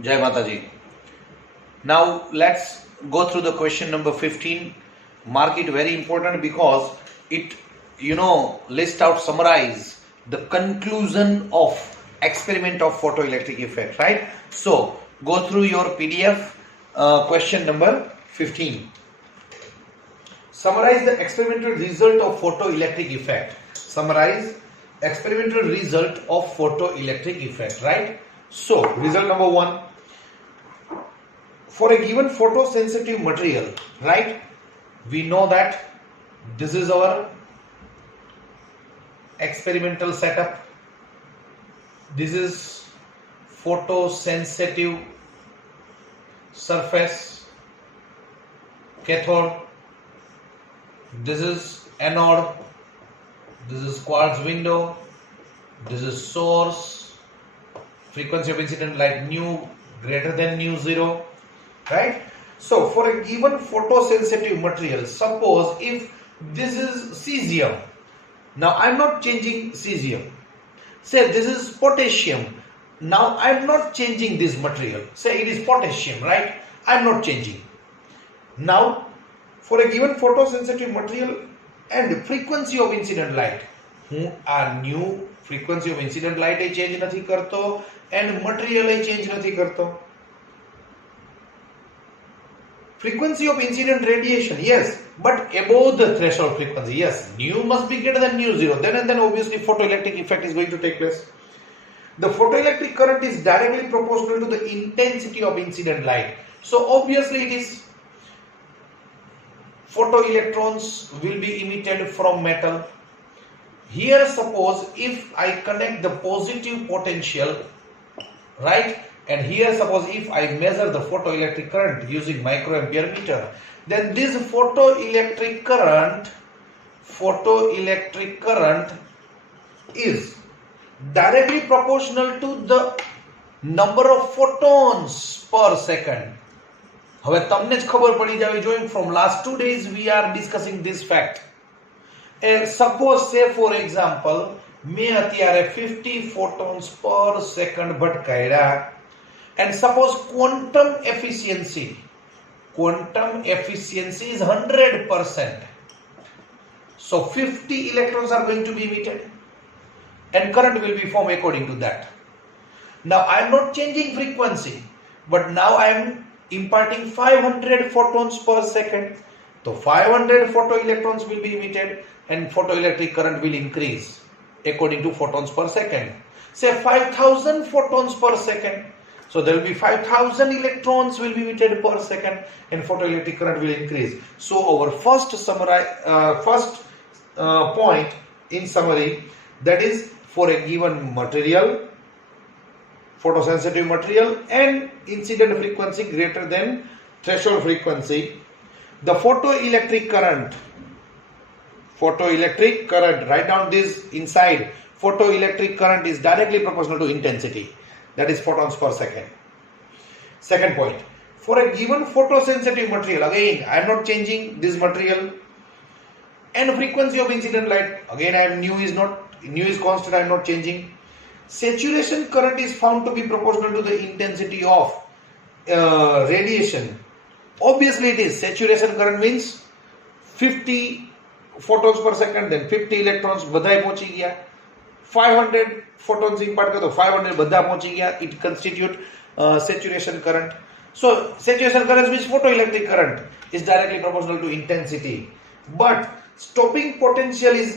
Jai Mataji. Now let's go through the question number 15. Mark it very important because it list out, summarize the conclusion of experiment of photoelectric effect, right? So go through your PDF, question number 15. Summarize the experimental result of photoelectric effect. Summarize experimental result of photoelectric effect, right? So result number 1. For a given photosensitive material, right? We know that this is our experimental setup. This is photosensitive surface, cathode. This is anode. This is quartz window. This is source. Frequency of incident light nu greater than nu zero. Right? So for a given photosensitive material, suppose if this is cesium. Now I am not changing cesium. Say this is potassium. Now I am not changing this material. Say it is potassium, right? I am not changing. Now for a given photosensitive material and frequency of incident light, હું આ new frequency of incident light A change નથી કરતો and material A change નથી કરતો. Frequency of incident radiation, yes, but above the threshold frequency, yes, nu must be greater than nu zero. Then obviously photoelectric effect is going to take place. The photoelectric current is directly proportional to the intensity of incident light. So obviously it is photoelectrons will be emitted from metal. Here suppose if I connect the positive potential, right? And here suppose if I measure the photoelectric current using microampere meter, then this photoelectric current is directly proportional to the number of photons per second. હવે તમને જ ખબર પડી જાવી જોઈએ. From last 2 days we are discussing this fact. And suppose say for example મેં અત્યારે 50 photons per second ભટકાયડા. And suppose quantum efficiency is 100%. So 50 electrons are going to be emitted and current will be formed according to that. Now I am not changing frequency, but now I am imparting 500 photons per second. So 500 photoelectrons will be emitted and photoelectric current will increase according to photons per second. Say 5000 photons per second. So there will be 5000 electrons will be emitted per second and photoelectric current will increase. So our first point in summary, that is for a given material, photosensitive material and incident frequency greater than threshold frequency, the photoelectric current, write down this inside, photoelectric current is directly proportional to intensity, that is photons per second. Second point, for a given photosensitive material, again I am not changing this material, and frequency of incident light, again nu is constant, I am not changing. Saturation current is found to be proportional to the intensity of radiation. Obviously it is. Saturation current means 50 photons per second, then 50 electrons બધાય પહોંચી ગયા. 500 photons impart કરો તો 500 બધા પહોંચી ગયા. It constitute saturation current. So saturation current means photoelectric current is directly proportional to intensity, but stopping potential is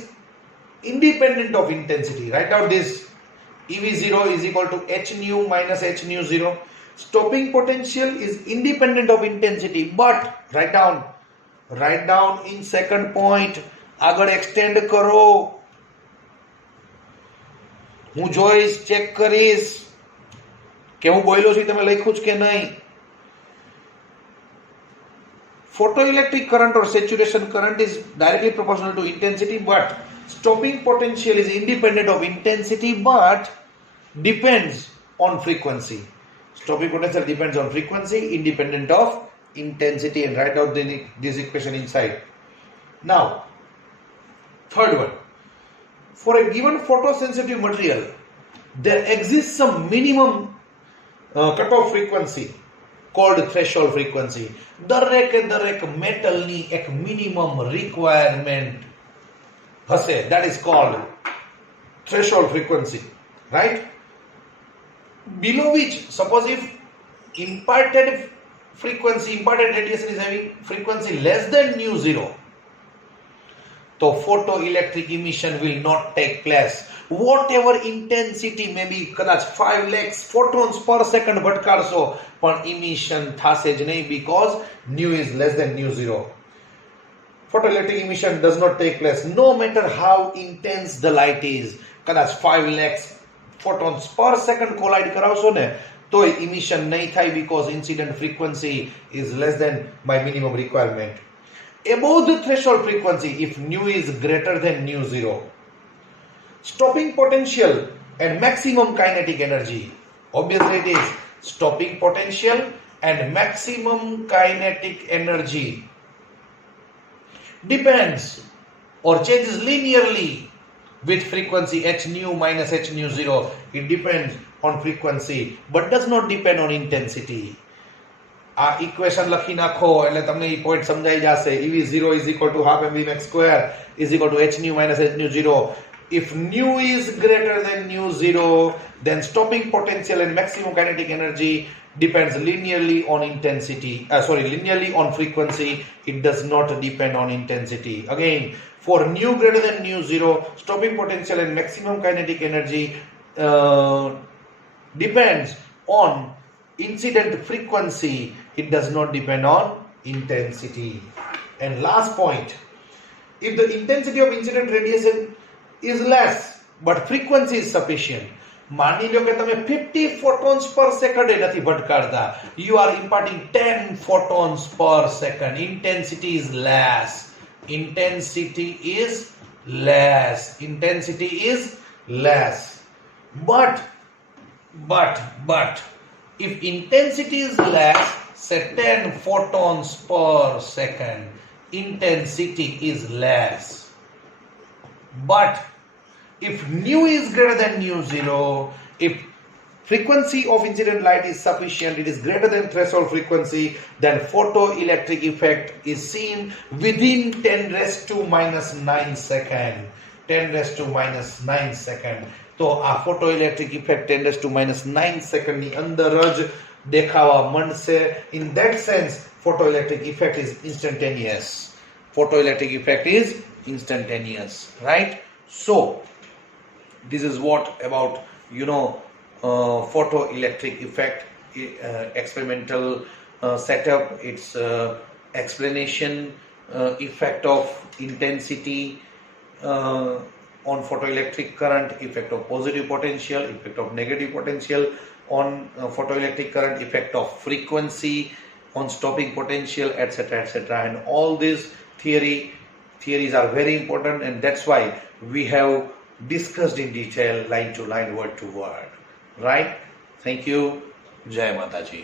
independent of intensity. Write down this. EV0 is equal to h nu minus h nu 0. Stopping potential is independent of intensity, but write down in second point. આગળ extend કરો. હું જોઈશ, check કરીશ કે હું બોલ્યો છું તમે લખ્યું છે કે નહીં. Photoelectric current or saturation current is directly proportional to intensity, but stopping potential is independent of intensity but depends on frequency. Stopping potential depends on frequency, independent of intensity, and write out this equation inside. Now, third one, for a given photosensitive material, there exists some minimum cutoff frequency cold threshold frequency. દરેક મેટલની એક minimum requirement હશે. That is called threshold frequency, right? Below which, suppose if imparted radiation is having frequency less than nu zero, so photoelectric emission will not take place. Whatever intensity may be, કદાચ 5 lakhs photons per second ભટકાડશો પણ emission થશે જ નહીં, because nu is less than nu zero. Photoelectric emission does not take place no matter how intense the light is. કદાચ 5 lakhs photons per second collide કરાવશો ને તોય emission નહીં થાય, because incident frequency is less than my minimum requirement. Above the threshold frequency, if nu is greater than nu zero, stopping potential and maximum kinetic energy, obviously it is stopping potential and maximum kinetic energy depends or changes linearly with frequency h nu minus h nu zero. It depends on frequency but does not depend on intensity. આ equation લખી નાખો એટલે તમને એ point સમજાઈ જશે. EV0 is equal to half mv max square is equal to h nu minus h nu zero. If nu is greater than nu zero, then stopping potential and maximum kinetic energy depends linearly on linearly on frequency. It does not depend on intensity. Again, for nu greater than nu zero, stopping potential and maximum kinetic energy depends on incident frequency. It does not depend on intensity. And last point, if the intensity of incident radiation is less but frequency is sufficient, માની લો કે તમે 50 photons per second નથી ભટકાડતા, you are imparting 10 photons per second. Intensity is less. But if intensity is less, say 10 photons per second, intensity is less. But if nu is greater than nu zero, if frequency of incident light is sufficient, it is greater than threshold frequency, then photoelectric effect is seen within 10 raised to minus 9 second. 10 raised to minus 9 second. તો આ photoelectric effect 10 raised to minus 9 second ની અંદર જ દેખાવા માંડશે. In that sense, photoelectric effect is instantaneous. Right? So this is what about photoelectric effect, experimental setup, its explanation, effect of intensity on photoelectric current, effect of positive potential, effect of negative potential on photoelectric current, effect of frequency on stopping potential, etc. And all these theories are very important, and that's why we have discussed in detail, line to line, word to word. Right? Thank you. Jai Mataji.